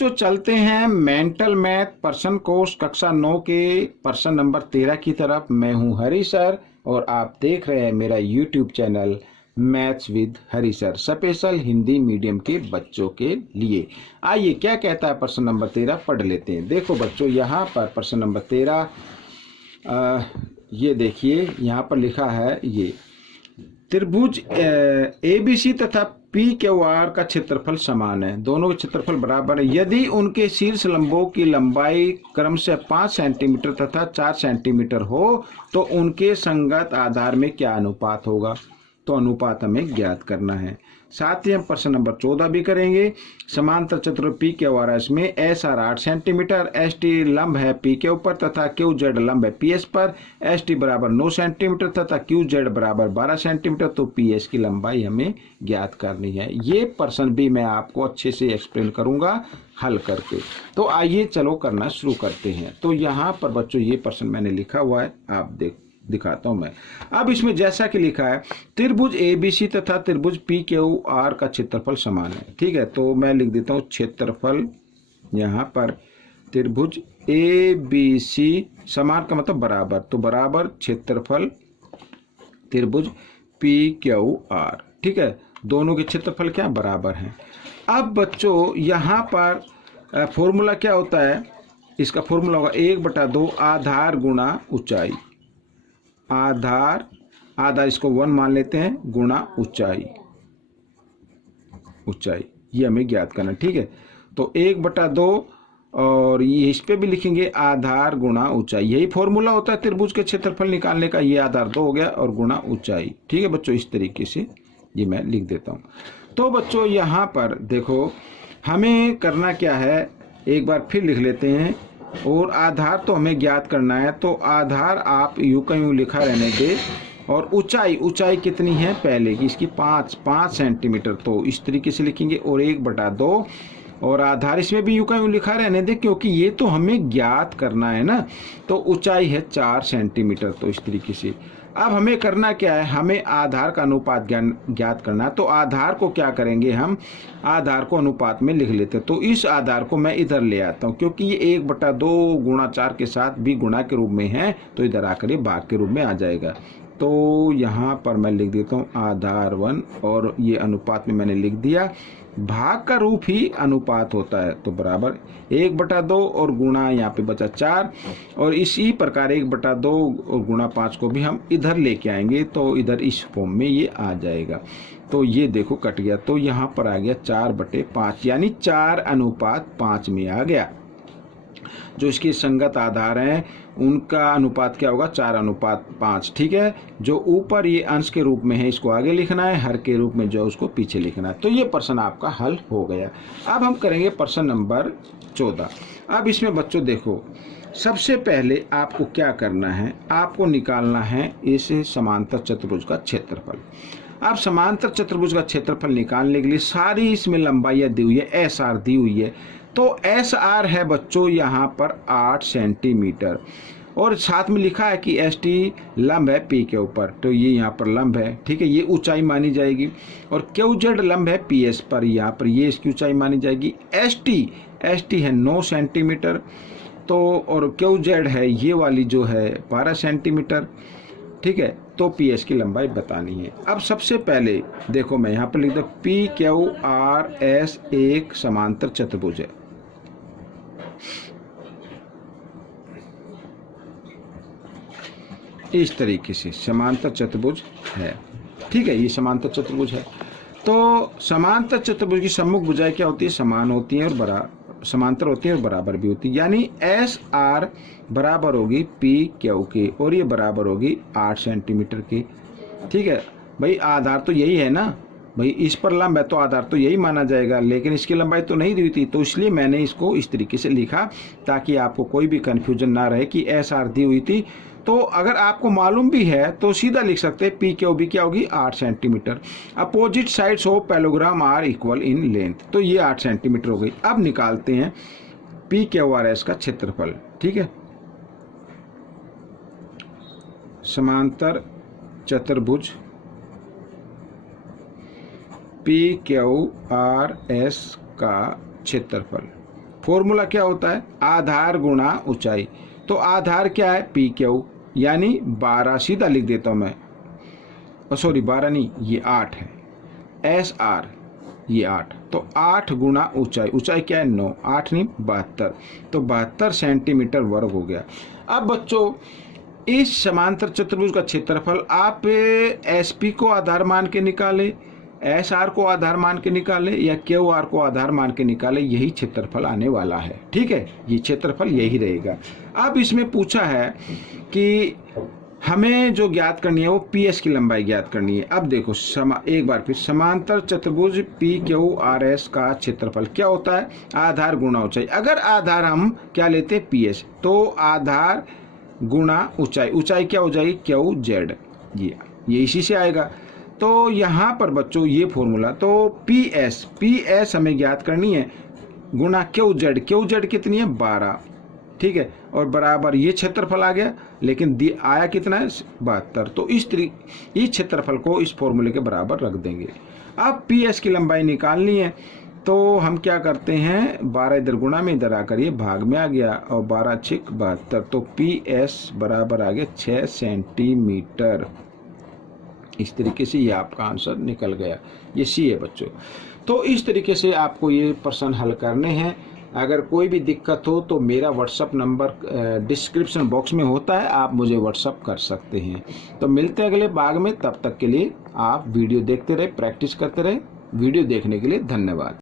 बच्चों चलते हैं मेंटल मैथ पर्सन कोर्स कक्षा 9 के पर्सन नंबर 13 की तरफ। मैं हूं हरी सर और आप देख रहे हैं मेरा YouTube channel maths with Hari sir, special Hindi medium के बच्चों के लिए। आइए क्या कहता है पर्सन नंबर 13 पढ़ लेते हैं। देखो बच्चों, यहाँ पर पर्सन नंबर 13 ये देखिए, यहाँ पर लिखा है ये त्रिभुज ABC तथा PQR का क्षेत्रफल समान है। दोनों के क्षेत्रफल बराबर है यदि उनके शीर्ष लंबों की लंबाई क्रम से 5 सेंटीमीटर तथा 4 सेंटीमीटर हो तो उनके संगत आधार में क्या अनुपात होगा। तो अनुपात हमें ज्ञात करना है। साथ ही हम प्रश्न नंबर 14 भी करेंगे। समांतर चतुर्भुज PQRS में SR 8 सेंटीमीटर, ST लंब है P के ऊपर तथा QZ लंब है PS पर, ST बराबर 9 सेंटीमीटर तथा QZ बराबर 12 सेंटीमीटर। तो PS की लंबाई हमें ज्ञात करनी है। ये प्रश्न भी मैं आपको अच्छे से एक्सप्लेन करूंगा हल करके। तो आइए चलो करना शुरू करते हैं। तो यहाँ पर बच्चों ये प्रश्न मैंने लिखा हुआ है, आप दिखाता हूं मैं। अब इसमें जैसा कि लिखा है त्रिभुज ABC तथा त्रिभुज PQR का क्षेत्रफल समान है। ठीक है, तो मैं लिख देता हूं क्षेत्रफल। यहाँ पर त्रिभुज ABC समान का मतलब बराबर, तो बराबर क्षेत्रफल त्रिभुज PQR। ठीक है, दोनों के क्षेत्रफल क्या बराबर हैं। अब बच्चों यहाँ पर फॉर्मूला क्या होता है, इसका फॉर्मूला होगा 1/2 आधार गुणा ऊंचाई। आधार इसको 1 मान लेते हैं गुणा ऊंचाई, ये हमें ज्ञात करना। ठीक है, तो 1/2 और ये इस पे भी लिखेंगे आधार गुणा ऊंचाई। यही फॉर्मूला होता है त्रिभुज के क्षेत्रफल निकालने का। ये आधार 2 हो गया और गुणा ऊंचाई। ठीक है बच्चों, इस तरीके से ये मैं लिख देता हूँ। तो बच्चों यहाँ पर देखो हमें करना क्या है, एक बार फिर लिख लेते हैं। और आधार तो हमें ज्ञात करना है, तो आधार आप यूं का यूं लिखा रहने दे। और ऊंचाई कितनी है पहले की, इसकी 5 सेंटीमीटर, तो इस तरीके से लिखेंगे। और 1/2 और आधार इसमें भी यूं का यूं लिखा रहने दे क्योंकि ये तो हमें ज्ञात करना है ना। तो ऊंचाई है 4 सेंटीमीटर, तो इस तरीके से। अब हमें करना क्या है, हमें आधार का अनुपात ज्ञात करना है। तो आधार को क्या करेंगे, हम आधार को अनुपात में लिख लेते हैं। तो इस आधार को मैं इधर ले आता हूं क्योंकि ये 1/2 गुणा 4 के साथ भी गुणा के रूप में है, तो इधर आकर ये भाग के रूप में आ जाएगा। तो यहाँ पर मैं लिख देता हूँ आधार 1 और ये अनुपात में मैंने लिख दिया। भाग का रूप ही अनुपात होता है, तो बराबर 1/2 और गुणा यहाँ पे बचा 4। और इसी प्रकार 1/2 और गुणा 5 को भी हम इधर लेके आएंगे, तो इधर इस फॉर्म में ये आ जाएगा। तो ये देखो कट गया, तो यहाँ पर आ गया 4/5, यानी 4:5 में आ गया। जो इसके संगत आधार हैं उनका अनुपात क्या होगा, 4:5। ठीक है, जो ऊपर ये अंश के रूप में है इसको आगे लिखना है, हर के रूप में जो उसको पीछे लिखना है। तो ये प्रश्न आपका हल हो गया। अब हम करेंगे प्रश्न नंबर 14। अब इसमें बच्चों देखो, सबसे पहले आपको क्या करना है, आपको निकालना है इस समांतर चतुर्भुज का क्षेत्रफल। अब समांतर चतुर्भुज का क्षेत्रफल निकालने के लिए सारी इसमें लंबाइयाँ दी हुई है, SR दी हुई है। तो SR है बच्चों यहाँ पर 8 सेंटीमीटर और साथ में लिखा है कि ST लंब है P के ऊपर, तो ये यहाँ पर लंब है। ठीक है, ये ऊंचाई मानी जाएगी। और QZ लंब है PS पर, यहाँ पर ये इसकी ऊंचाई मानी जाएगी। ST है 9 सेंटीमीटर, तो और QZ है ये वाली जो है 12 सेंटीमीटर। ठीक है, तो PS की लंबाई बतानी है। अब सबसे पहले देखो मैं यहाँ पर लिख दूं PQRS एक समांतर चतुर्भुज है। इस तरीके से समांतर चतुर्भुज है। ठीक है, ये समांतर चतुर्भुज है। तो समांतर चतुर्भुज की सम्मुख भुजाएं क्या होती है, समान होती हैं और समांतर होती है और बराबर भी होती है। यानी SR बराबर होगी PQ के और ये बराबर होगी 8 सेंटीमीटर की। ठीक है भाई, आधार तो यही है ना भाई, इस पर लंब है तो आधार तो यही माना जाएगा, लेकिन इसकी लंबाई तो नहीं दी हुई थी, तो इसलिए मैंने इसको इस तरीके से लिखा ताकि आपको कोई भी कन्फ्यूजन ना रहे कि SR दी हुई थी। तो अगर आपको मालूम भी है तो सीधा लिख सकते हैं PQB क्या होगी 8 centimetre. Opposite sides of parallelogram are equal in length, तो ये 8 सेंटीमीटर हो गई। अब निकालते हैं PQRS का क्षेत्रफल। ठीक है, समांतर चतुर्भुज PQRS का क्षेत्रफल। फॉर्मूला क्या होता है, आधार गुणा ऊंचाई। तो आधार क्या है, पी क्यू, यानी 12 सीधा लिख देता हूं मैं, सॉरी 12 नहीं, ये 8 है, एस आर ये 8, तो 8 गुणा ऊंचाई, ऊंचाई क्या है 9, 8 नहीं 72, तो 72 सेंटीमीटर वर्ग हो गया। अब बच्चों इस समांतर चतुर्भुज का क्षेत्रफल आप एस पी को आधार मान के निकाले, एस आर को आधार मान के निकाले, या क्यू आर को आधार मान के निकाले, यही क्षेत्रफल आने वाला है। ठीक है, ये क्षेत्रफल यही रहेगा। अब इसमें पूछा है कि हमें जो ज्ञात करनी है वो पी एस की लंबाई ज्ञात करनी है। अब देखो एक बार फिर, समांतर चतुर्भुज पी क्यू आर एस का क्षेत्रफल क्या होता है, आधार गुणा ऊंचाई। अगर आधार हम क्या लेते हैं, पी एस, तो आधार गुणा ऊंचाई, ऊंचाई क्या हो जाएगी, क्यू जेड, ये इसी से आएगा। तो यहाँ पर बच्चों ये फॉर्मूला, तो पी एस हमें ज्ञात करनी है गुणा क्यू जेड कितनी है 12, ठीक है, और बराबर ये क्षेत्रफल आ गया, लेकिन आया कितना है 72। तो इस क्षेत्रफल को इस फॉर्मूले के बराबर रख देंगे। अब पी एस की लंबाई निकालनी है, तो हम क्या करते हैं, 12 इधर गुणा में, इधर आकर ये भाग में आ गया, और 12 छिक 72, तो पी एस बराबर आ गया 6 सेंटीमीटर। इस तरीके से ये आपका आंसर निकल गया, ये सी है बच्चों। तो इस तरीके से आपको ये प्रश्न हल करने हैं। अगर कोई भी दिक्कत हो तो मेरा व्हाट्सअप नंबर डिस्क्रिप्शन बॉक्स में होता है, आप मुझे व्हाट्सअप कर सकते हैं। तो मिलते हैं अगले भाग में, तब तक के लिए आप वीडियो देखते रहे, प्रैक्टिस करते रहे। वीडियो देखने के लिए धन्यवाद।